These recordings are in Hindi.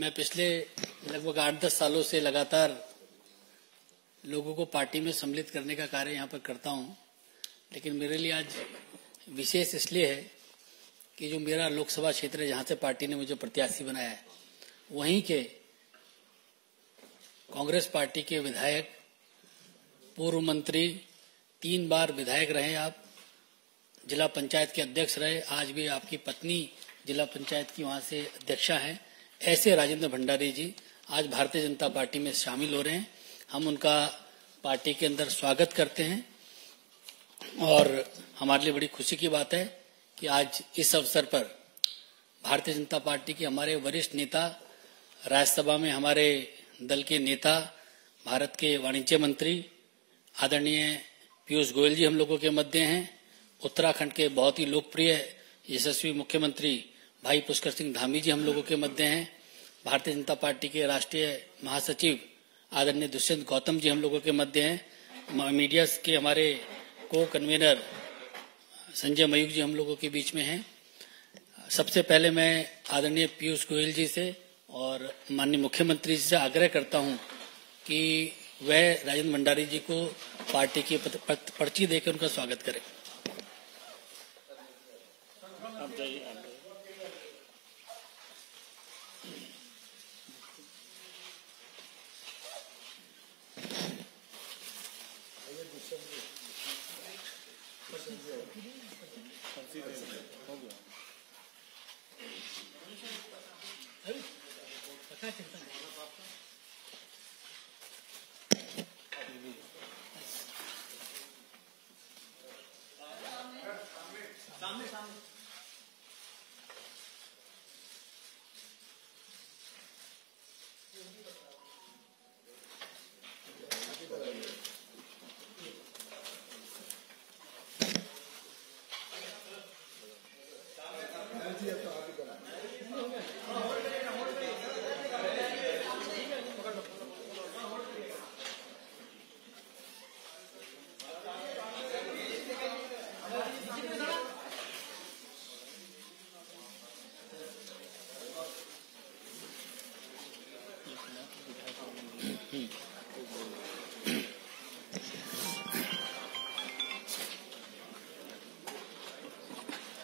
मैं पिछले लगभग 8-10 सालों से लगातार लोगों को पार्टी में सम्मिलित करने का कार्य यहाँ पर करता हूँ, लेकिन मेरे लिए आज विशेष इसलिए है कि जो मेरा लोकसभा क्षेत्र है जहाँ से पार्टी ने मुझे प्रत्याशी बनाया है, वहीं के कांग्रेस पार्टी के विधायक, पूर्व मंत्री, 3 बार विधायक रहे आप, जिला पंचायत के अध्यक्ष रहे, आज भी आपकी पत्नी जिला पंचायत की वहाँ से अध्यक्षा हैं, ऐसे राजेंद्र भंडारी जी आज भारतीय जनता पार्टी में शामिल हो रहे हैं। हम उनका पार्टी के अंदर स्वागत करते हैं और हमारे लिए बड़ी खुशी की बात है कि आज इस अवसर पर भारतीय जनता पार्टी के हमारे वरिष्ठ नेता, राज्यसभा में हमारे दल के नेता, भारत के वाणिज्य मंत्री आदरणीय पीयूष गोयल जी हम लोगों के मध्य हैं। उत्तराखंड के बहुत ही लोकप्रिय यशस्वी मुख्यमंत्री भाई पुष्कर सिंह धामी जी हम लोगों के मध्य हैं। भारतीय जनता पार्टी के राष्ट्रीय महासचिव आदरणीय दुष्यंत गौतम जी हम लोगों के मध्य हैं। मीडिया के हमारे को कन्वीनर संजय मयूख जी हम लोगों के बीच में हैं। सबसे पहले मैं आदरणीय पीयूष गोयल जी से और माननीय मुख्यमंत्री जी से आग्रह करता हूं कि वह राजेंद्र भंडारी जी को पार्टी की पर्ची देकर उनका स्वागत करें।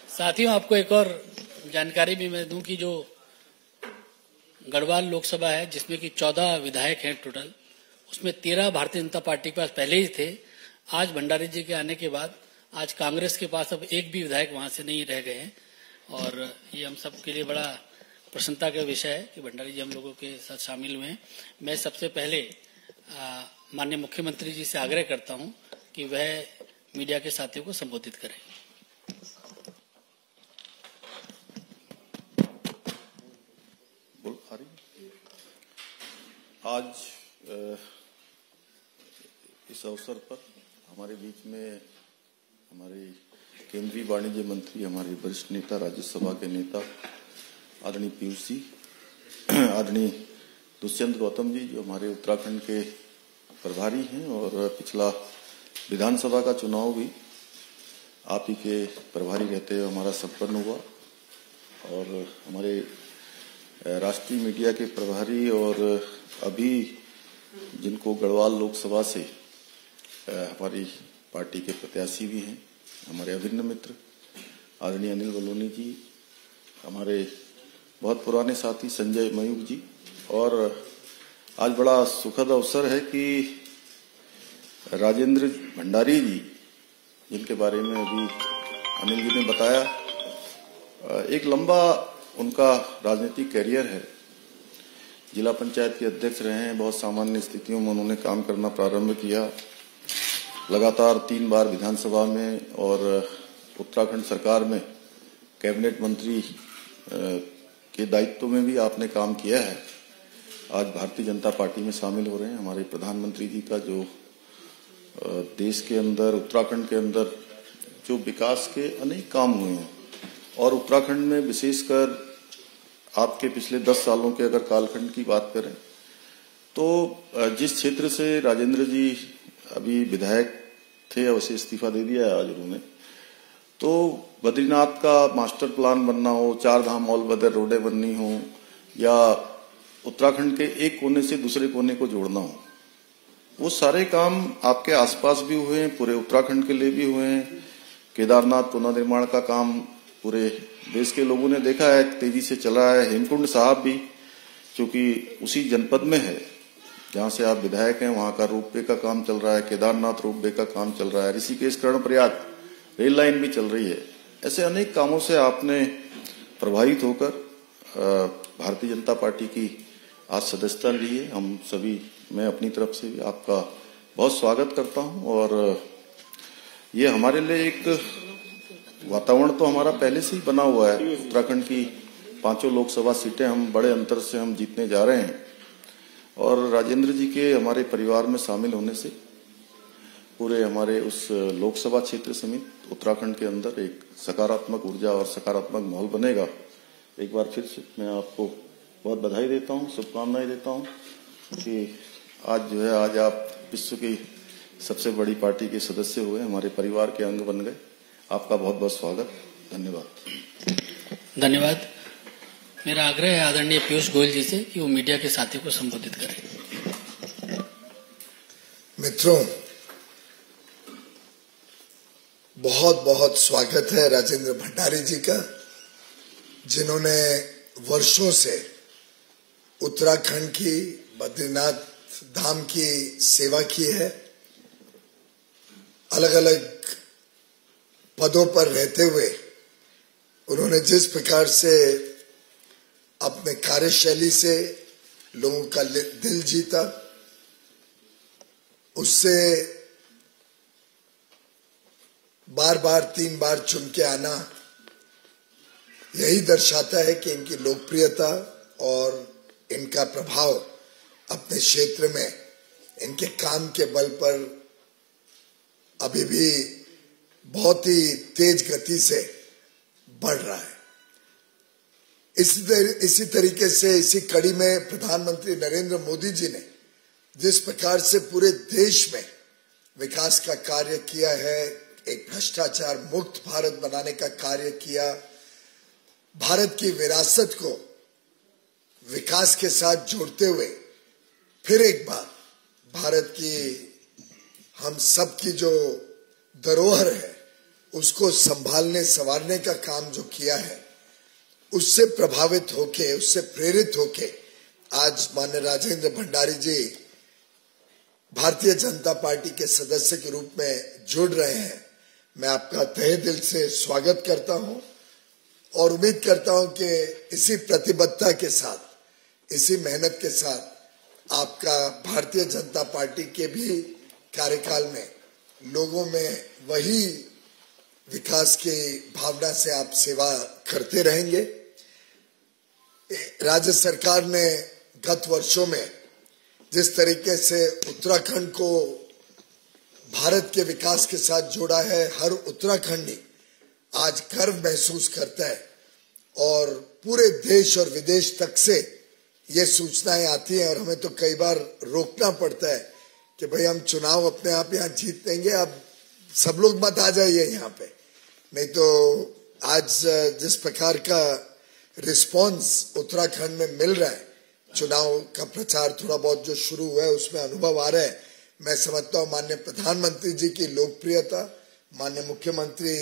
साथियों, आपको एक और जानकारी भी मैं दूं कि जो गढ़वाल लोकसभा है जिसमें कि 14 विधायक हैं टोटल, उसमें 13 भारतीय जनता पार्टी के पास पहले ही थे। आज भंडारी जी के आने के बाद आज कांग्रेस के पास अब एक भी विधायक वहां से नहीं रह गए हैं और ये हम सब के लिए बड़ा प्रसन्नता का विषय है कि भंडारी जी हम लोगों के साथ शामिल हुए हैं। मैं सबसे पहले माननीय मुख्यमंत्री जी से आग्रह करता हूं कि वह मीडिया के साथियों को संबोधित करें। आज इस अवसर पर हमारे बीच में हमारे केंद्रीय वाणिज्य मंत्री, हमारे वरिष्ठ नेता, राज्यसभा के नेता आदरणीय पीयूष जी, आदरणीय दुष्यंत गौतम जी जो हमारे उत्तराखंड के प्रभारी हैं और पिछला विधानसभा का चुनाव भी आप ही के प्रभारी रहते हुए हमारा संपन्न हुआ, और हमारे राष्ट्रीय मीडिया के प्रभारी और अभी जिनको गढ़वाल लोकसभा से हमारी पार्टी के प्रत्याशी भी हैं, हमारे अभिन्न मित्र आदरणीय अनिल बलूनी जी, हमारे बहुत पुराने साथी संजय मयूख जी, और आज बड़ा सुखद अवसर है कि राजेंद्र भंडारी जी जिनके बारे में अभी अनिल जी ने बताया, एक लंबा उनका राजनीतिक कैरियर है। जिला पंचायत के अध्यक्ष रहे हैं, बहुत सामान्य स्थितियों में उन्होंने काम करना प्रारंभ किया, लगातार 3 बार विधानसभा में और उत्तराखंड सरकार में कैबिनेट मंत्री के दायित्व में भी आपने काम किया है। आज भारतीय जनता पार्टी में शामिल हो रहे हैं। हमारे प्रधानमंत्री जी का जो देश के अंदर, उत्तराखंड के अंदर जो विकास के अनेक काम हुए हैं, और उत्तराखंड में विशेषकर आपके पिछले 10 सालों के अगर कालखंड की बात करें तो जिस क्षेत्र से राजेंद्र जी अभी विधायक थे, उसे इस्तीफा दे दिया है आज उन्होंने, तो बद्रीनाथ का मास्टर प्लान बनना हो, 4 धाम ऑल वेदर रोडें बननी हो, या उत्तराखंड के एक कोने से दूसरे कोने को जोड़ना हो, वो सारे काम आपके आसपास भी हुए हैं, पूरे उत्तराखंड के लिए भी हुए हैं। केदारनाथ पुनर्निर्माण का काम पूरे देश के लोगों ने देखा है, तेजी से चला है। हेमकुंड साहब भी, क्योंकि उसी जनपद में है जहां से आप विधायक हैं, वहां का रोपवे का काम चल रहा है, केदारनाथ रोपवे का काम चल रहा है, ऋषिकेश कर्णप्रयाग रेल लाइन भी चल रही है। ऐसे अनेक कामों से आपने प्रभावित होकर भारतीय जनता पार्टी की आज सदस्यता ली है। हम सभी, मैं अपनी तरफ से भी आपका बहुत स्वागत करता हूं। और ये हमारे लिए एक वातावरण तो हमारा पहले से ही बना हुआ है। उत्तराखंड की 5 लोकसभा सीटें हम बड़े अंतर से हम जीतने जा रहे हैं, और राजेंद्र जी के हमारे परिवार में शामिल होने से पूरे हमारे उस लोकसभा क्षेत्र समेत उत्तराखंड के अंदर एक सकारात्मक ऊर्जा और सकारात्मक माहौल बनेगा। एक बार फिर से मैं आपको बहुत बधाई देता हूं, शुभकामनाएं देता हूं कि आज जो है, आज आप विश्व की सबसे बड़ी पार्टी के सदस्य हुए, हमारे परिवार के अंग बन गए। आपका बहुत बहुत स्वागत, धन्यवाद। धन्यवाद। मेरा आग्रह है आदरणीय पीयूष गोयल जी से कि वो मीडिया के साथी को संबोधित करें। मित्रों, बहुत बहुत स्वागत है राजेंद्र भंडारी जी का, जिन्होंने वर्षों से उत्तराखंड की, बद्रीनाथ धाम की सेवा की है। अलग अलग पदों पर रहते हुए उन्होंने जिस प्रकार से अपने कार्यशैली से लोगों का दिल जीता, उससे बार बार 3 बार चुन के आना यही दर्शाता है कि इनकी लोकप्रियता और इनका प्रभाव अपने क्षेत्र में इनके काम के बल पर अभी भी बहुत ही तेज गति से बढ़ रहा है। इसी तरीके से इसी कड़ी में प्रधानमंत्री नरेंद्र मोदी जी ने जिस प्रकार से पूरे देश में विकास का कार्य किया है, एक भ्रष्टाचार मुक्त भारत बनाने का कार्य किया, भारत की विरासत को विकास के साथ जोड़ते हुए फिर एक बार भारत की, हम सब की जो धरोहर है उसको संभालने संवारने का काम जो किया है, उससे प्रभावित होके, उससे प्रेरित होके आज माननीय राजेंद्र भंडारी जी भारतीय जनता पार्टी के सदस्य के रूप में जुड़ रहे हैं। मैं आपका तहे दिल से स्वागत करता हूं और उम्मीद करता हूं कि इसी प्रतिबद्धता के साथ, इसी मेहनत के साथ आपका भारतीय जनता पार्टी के भी कार्यकाल में लोगों में वही विकास की भावना से आप सेवा करते रहेंगे। राज्य सरकार ने गत वर्षों में जिस तरीके से उत्तराखंड को भारत के विकास के साथ जोड़ा है, हर उत्तराखंडी आज गर्व महसूस करता है और पूरे देश और विदेश तक से ये सूचनाएं आती हैं और हमें तो कई बार रोकना पड़ता है कि भाई हम चुनाव अपने आप यहाँ जीत लेंगे, अब सब लोग मत आ जाइए यहाँ पे। नहीं तो आज जिस प्रकार का रिस्पांस उत्तराखंड में मिल रहा है, चुनाव का प्रचार थोड़ा बहुत जो शुरू हुआ है उसमें अनुभव आ रहा है। मैं समझता हूँ माननीय प्रधानमंत्री जी की लोकप्रियता, माननीय मुख्यमंत्री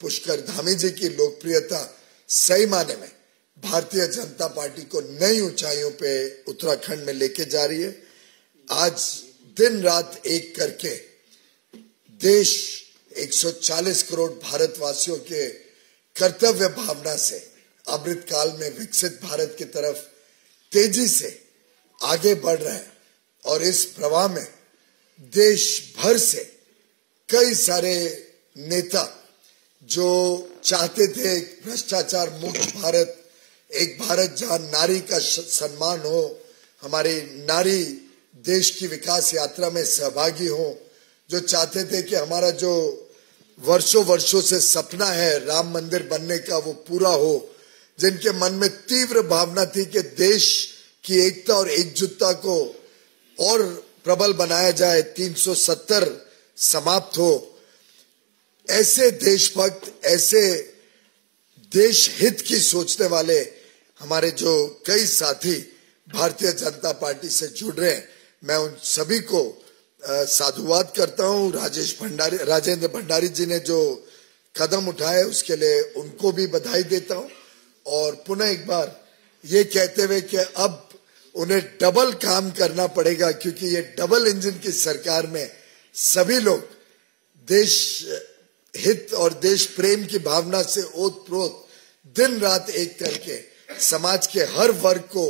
पुष्कर धामी जी की लोकप्रियता सही माने में भारतीय जनता पार्टी को नई ऊंचाइयों पे उत्तराखंड में लेके जा रही है। आज दिन रात एक करके देश 140 करोड़ भारतवासियों के कर्तव्य भावना से अमृत काल में विकसित भारत की तरफ तेजी से आगे बढ़ रहे हैं और इस प्रवाह में देश भर से कई सारे नेता जो चाहते थे भ्रष्टाचार मुक्त भारत, एक भारत जहां नारी का सम्मान हो, हमारी नारी देश की विकास यात्रा में सहभागी हो, जो चाहते थे कि हमारा जो वर्षों से सपना है राम मंदिर बनने का वो पूरा हो, जिनके मन में तीव्र भावना थी कि देश की एकता और एकजुटता को और प्रबल बनाया जाए, 370 समाप्त हो, ऐसे देशभक्त, ऐसे देश हित की सोचने वाले हमारे जो कई साथी भारतीय जनता पार्टी से जुड़ रहे हैं, मैं उन सभी को साधुवाद करता हूं। राजेंद्र भंडारी जी ने जो कदम उठाए उसके लिए उनको भी बधाई देता हूं, और पुनः एक बार ये कहते हुए कि अब उन्हें डबल काम करना पड़ेगा, क्योंकि ये डबल इंजन की सरकार में सभी लोग देश हित और देश प्रेम की भावना से ओतप्रोत दिन रात एक करके समाज के हर वर्ग को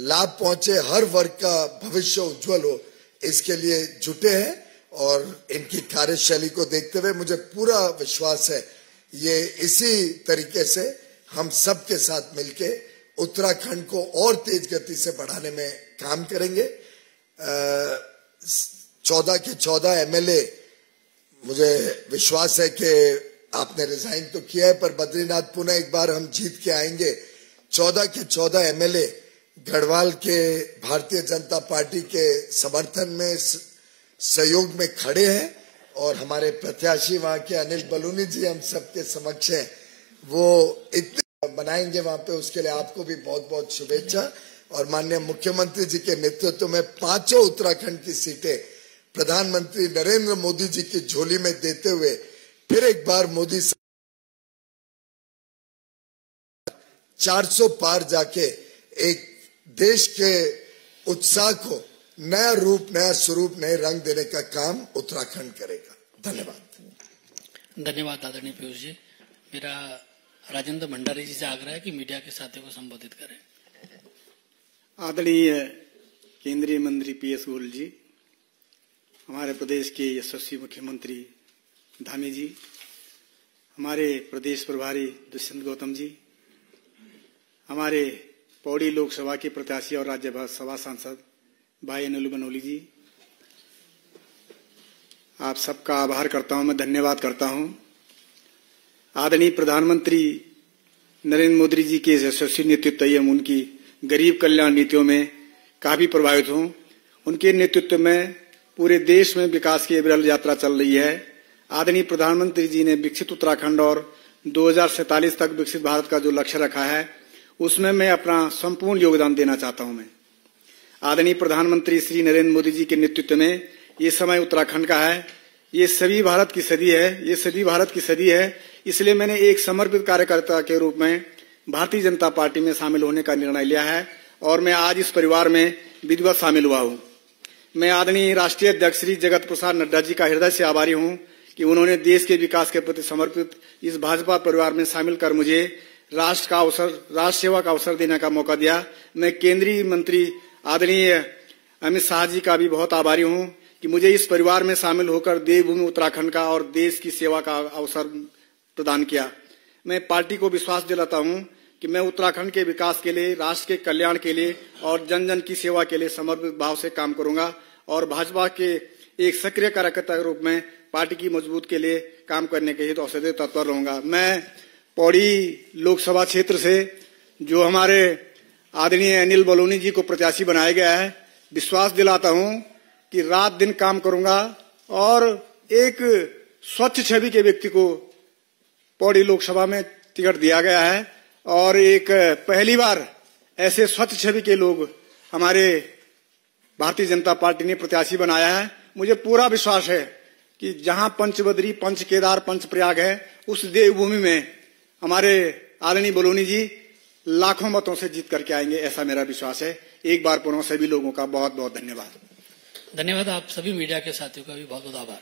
लाभ पहुंचे, हर वर्ग का भविष्य उज्जवल हो, इसके लिए जुटे हैं। और इनकी कार्यशैली को देखते हुए मुझे पूरा विश्वास है ये इसी तरीके से हम सब के साथ मिलके उत्तराखंड को और तेज गति से बढ़ाने में काम करेंगे। 14 के 14 एमएलए, मुझे विश्वास है कि आपने रिजाइन तो किया है, पर बद्रीनाथ पुनः एक बार हम जीत के आएंगे। 14 के 14 एमएलए गढ़वाल के भारतीय जनता पार्टी के समर्थन में सहयोग में खड़े हैं, और हमारे प्रत्याशी वहां के अनिल बलूनी जी हम सबके समक्ष हैं, वो इतने बनाएंगे वहां पे, उसके लिए आपको भी बहुत बहुत शुभेच्छा। और माननीय मुख्यमंत्री जी के नेतृत्व में 5 उत्तराखंड की सीटें प्रधानमंत्री नरेंद्र मोदी जी की झोली में देते हुए फिर एक बार मोदी 400 पार जाके एक देश के उत्साह को नया रूप, नया स्वरूप, नए रंग देने का काम उत्तराखंड करेगा। धन्यवाद। धन्यवाद आदरणीय पीयूष जी। मेरा राजेंद्र भंडारी जी से आग्रह है कि मीडिया के साथियों को संबोधित करें। आदरणीय केंद्रीय मंत्री पीयूष गोयल जी, हमारे प्रदेश के यशस्वी मुख्यमंत्री धामी जी, हमारे प्रदेश प्रभारी दुष्यंत गौतम जी, हमारे पौड़ी लोकसभा के प्रत्याशी और राज्यसभा सांसद भाई अनिल बनोली जी, आप सबका आभार करता हूं, मैं धन्यवाद करता हूं। आदरणीय प्रधानमंत्री नरेंद्र मोदी जी के यशस्वी नेतृत्व एवं उनकी गरीब कल्याण नीतियों में काफी प्रभावित हूं। उनके नेतृत्व में पूरे देश में विकास की अविरल यात्रा चल रही है। आदरणीय प्रधानमंत्री जी ने विकसित उत्तराखंड और 2047 तक विकसित भारत का जो लक्ष्य रखा है, उसमें मैं अपना संपूर्ण योगदान देना चाहता हूं। मैं आदरणीय प्रधानमंत्री श्री नरेंद्र मोदी जी के नेतृत्व में ये समय उत्तराखंड का है, ये सभी भारत की सदी है, ये सभी भारत की सदी है। इसलिए मैंने एक समर्पित कार्यकर्ता के रूप में भारतीय जनता पार्टी में शामिल होने का निर्णय लिया है, और मैं आज इस परिवार में विधिवत शामिल हुआ हूं। मैं आदरणीय राष्ट्रीय अध्यक्ष श्री जगत प्रसाद नड्डा जी का हृदय से आभारी हूं कि उन्होंने देश के विकास के प्रति समर्पित इस भाजपा परिवार में शामिल कर मुझे राष्ट्र सेवा का अवसर देने का मौका दिया। मैं केंद्रीय मंत्री आदरणीय अमित शाह जी का भी बहुत आभारी हूं कि मुझे इस परिवार में शामिल होकर देवभूमि उत्तराखंड का और देश की सेवा का अवसर प्रदान किया। मैं पार्टी को विश्वास दिलाता हूं कि मैं उत्तराखंड के विकास के लिए, राष्ट्र के कल्याण के लिए और जन जन की सेवा के लिए समर्पित भाव से काम करूंगा, और भाजपा के एक सक्रिय कार्यकर्ता के रूप में पार्टी की मजबूत के लिए काम करने के हेतु अवसर तत्पर रहूंगा। मैं पौड़ी लोकसभा क्षेत्र से जो हमारे आदरणीय अनिल बलूनी जी को प्रत्याशी बनाया गया है, विश्वास दिलाता हूं कि रात दिन काम करूंगा और एक स्वच्छ छवि के व्यक्ति को पौड़ी लोकसभा में टिकट दिया गया है, और एक पहली बार ऐसे स्वच्छ छवि के लोग हमारे भारतीय जनता पार्टी ने प्रत्याशी बनाया है। मुझे पूरा विश्वास है कि जहां पंचबद्री, पंच केदार, पंच प्रयाग है, उस देवभूमि में हमारे आदरणीय बलूनी जी लाखों मतों से जीत करके आएंगे, ऐसा मेरा विश्वास है। एक बार पुनः सभी लोगों का बहुत बहुत धन्यवाद। धन्यवाद। आप सभी मीडिया के साथियों का भी बहुत बहुत आभार।